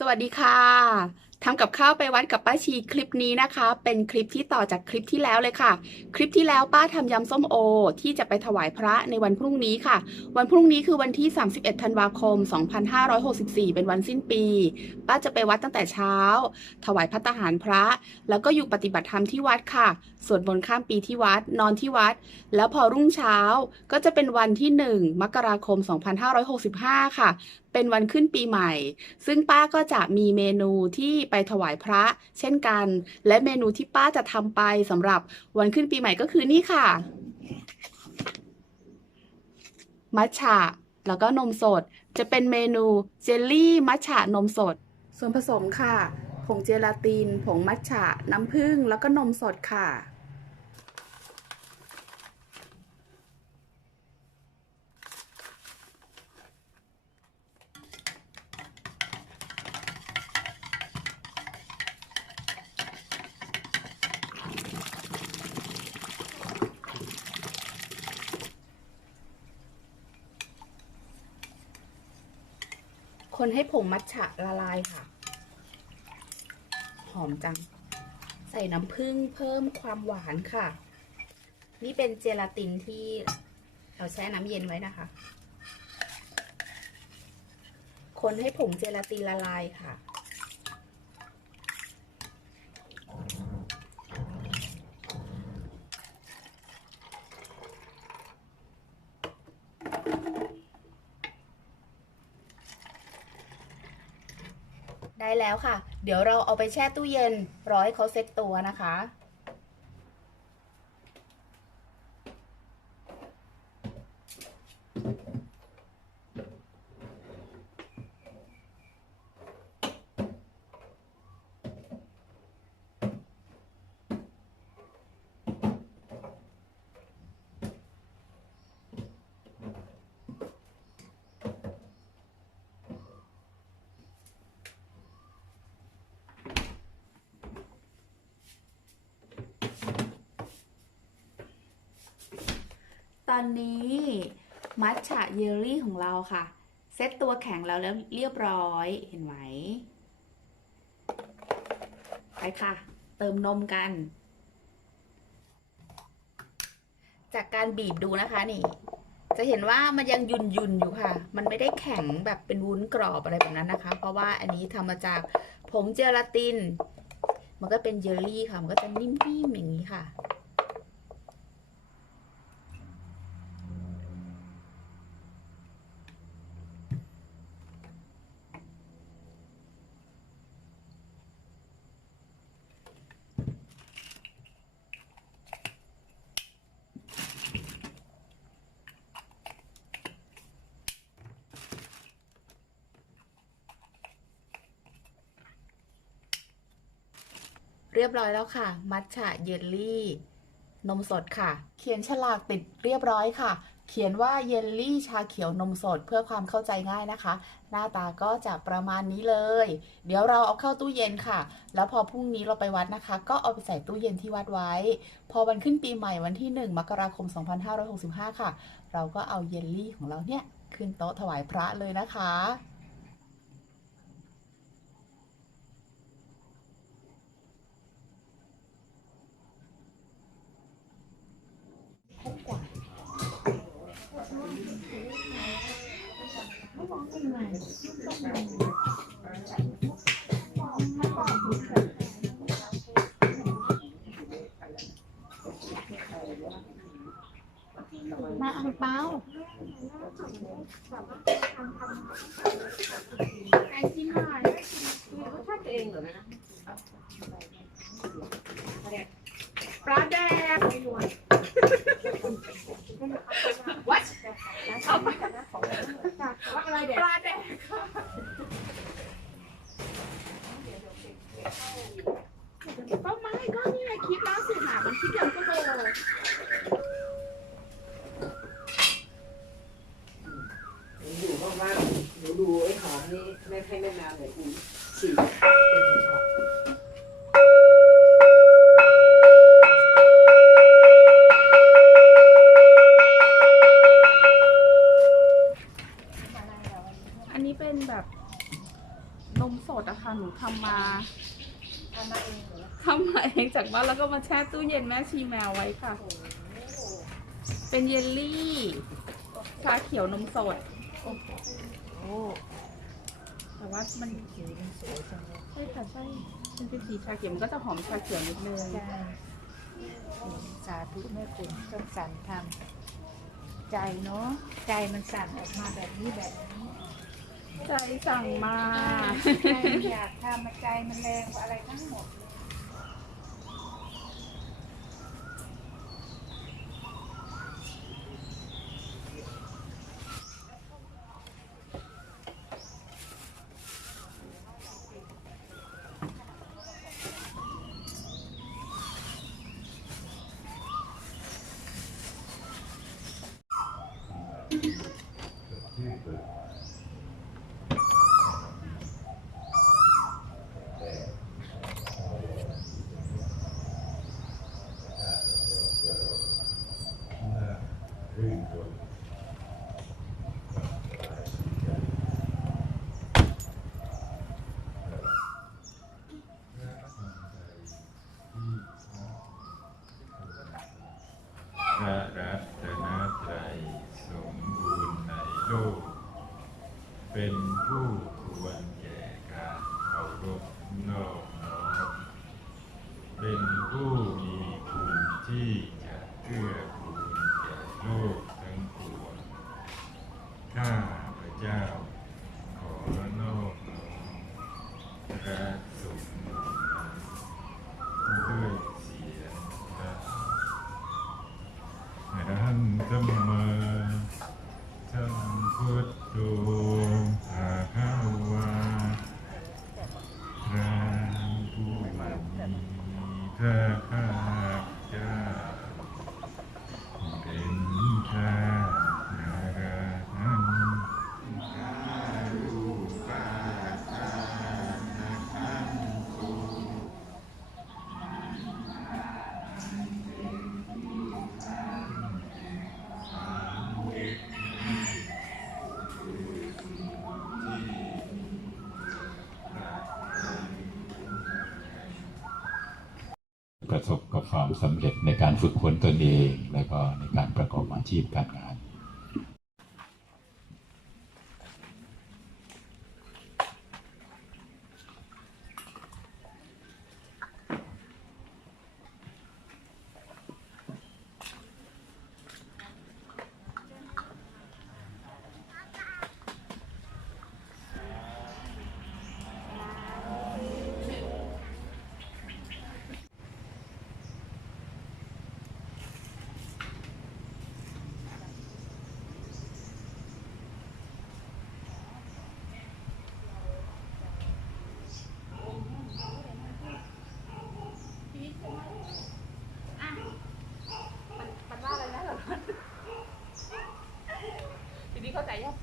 สวัสดีค่ะทำกับข้าวไปวัดกับป้าชีคลิปนี้นะคะ เป็นคลิปที่ต่อจากคลิปที่แล้วเลยค่ะ คลิปที่แล้วป้าทำยำส้มโอ ที่จะไปถวายพระในวันพรุ่งนี้ค่ะ วันพรุ่งนี้คือวันที่ 31 ธันวาคม 2564 เป็นวันสิ้นปี ป้าจะไปวัดตั้งแต่เช้า ถวายพัตตาหารพระ แล้วก็อยู่ปฏิบัติธรรมที่วัดค่ะสวดมนต์ข้ามปีที่วัดนอนที่วัด แล้วพอรุ่งเช้าก็จะเป็นวันที่ 1 มกราคม 2565 ค่ะ เป็นวันขึ้นปีใหม่ ซึ่งป้าก็จะมีเมนูที่ไปถวายพระ เช่นกัน และเมนูที่ป้าจะทำไปสำหรับวันขึ้นปีใหม่ก็คือนี่ค่ะ มัทฉะแล้วก็นมสด จะเป็นเมนูเจลลี่มัทฉะนมสด ส่วนผสมค่ะ ผงเจลาติน ผงมัทฉะ น้ำผึ้งแล้วก็นมสดค่ะ คนให้ผงมัทฉะละลายค่ะ หอมจัง ใส่น้ำผึ้งเพิ่มความหวานค่ะ นี่เป็นเจลาตินที่เราแช่น้ำเย็นไว้นะคะ คนให้ผงเจลาตินละลายค่ะ ได้แล้วค่ะ เดี๋ยวเราเอาไปแช่ตู้เย็นรอให้เขาเซ็ตตัวนะคะ ตอนนี้มัทฉะเยลลี่ของเราค่ะ เซตตัวแข็งแล้วแล้วเรียบร้อยเห็นไหม ไปค่ะ เติมนมกัน จากการบีบดูนะคะนี่ จะเห็นว่ามันยังยุนยุนอยู่ค่ะ มันไม่ได้แข็งแบบเป็นวุ้นกรอบอะไรแบบนั้นนะคะ เพราะว่าอันนี้ทำมาจากผงเจลาติน มันก็เป็นเยลลี่ค่ะ มันก็จะนิ่มๆอย่างนี้ค่ะ เรียบร้อยแล้วค่ะ มัทฉะเยลลี่ นมสดค่ะ เขียนฉลากติดเรียบร้อยค่ะ เขียนว่าเยลลี่ชาเขียวนมสดเพื่อความเข้าใจง่ายนะคะ หน้าตาก็จะประมาณนี้เลย เดี๋ยวเราเอาเข้าตู้เย็นค่ะ แล้วพอพรุ่งนี้เราไปวัดนะคะ ก็เอาไปใส่ตู้เย็นที่วัดไว้ พอวันขึ้นปีใหม่วันที่ 1 มกราคม 2565 ค่ะ เราก็เอาเยลลี่ของเราเนี่ยขึ้นโต๊ะถวายพระเลยนะคะ มาอังเปา ค่ะหนูทำมาทำมาเองเหรอทำมาเองจากบ้านแล้วก็มาแช่ตู้เย็นแม่ชีแมวไว้ค่ะ เป็นเยลลี่ชาเขียวนมสดโอ้แต่ว่ามันสีมันสวยจังเลยใช่ค่ะใช่มันเป็นสีชาเขียวมันก็จะหอมชาเขียวนิดนึงใช่สาธุแม่คุณต้องสั่นทำใจเนาะใจมันสั่นออกมาแบบนี้แบบนี้ ใจสั่งมาใจอยากทำมาใจมันแรงกว่าอะไรทั้งหมดเลย ประสบกับความสำเร็จในการฝึกฝนตนเอง และก็ในการประกอบอาชีพการงาน มันว่าอะไรนะเหรอทีนี้เข้าใจยัง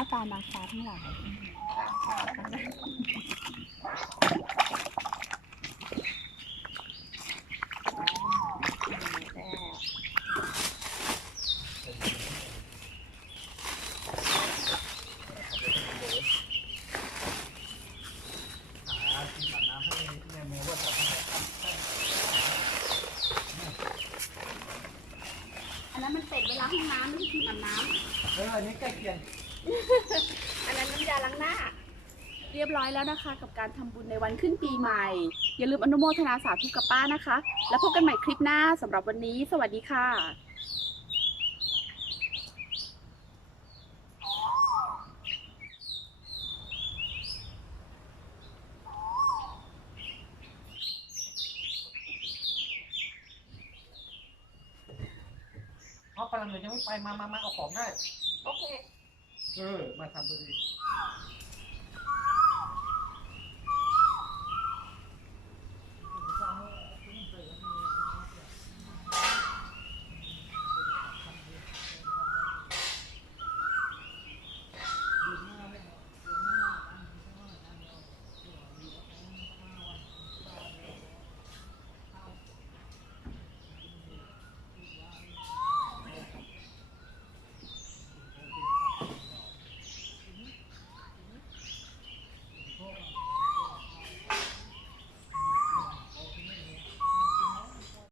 หน้าตามาฟ้าทั้งหลายอันนั้นมันเป็ดเวลาห้องน้ำไม่ใช่ทีมอาบน้เอออันนี้ใกล้เคียงำ อันนั้นน้ำยาล้างหน้า เรียบร้อยแล้วนะคะ กับการทำบุญในวันขึ้นปีใหม่ อย่าลืมอนุโมทนาสาธุกับป้านะคะ แล้วพบกันใหม่คลิปหน้าสำหรับวันนี้ สวัสดีค่ะเพราะพลังเงินยังไม่ไปมามามาเอาของได้ โอเค เออ มาทำตัวดี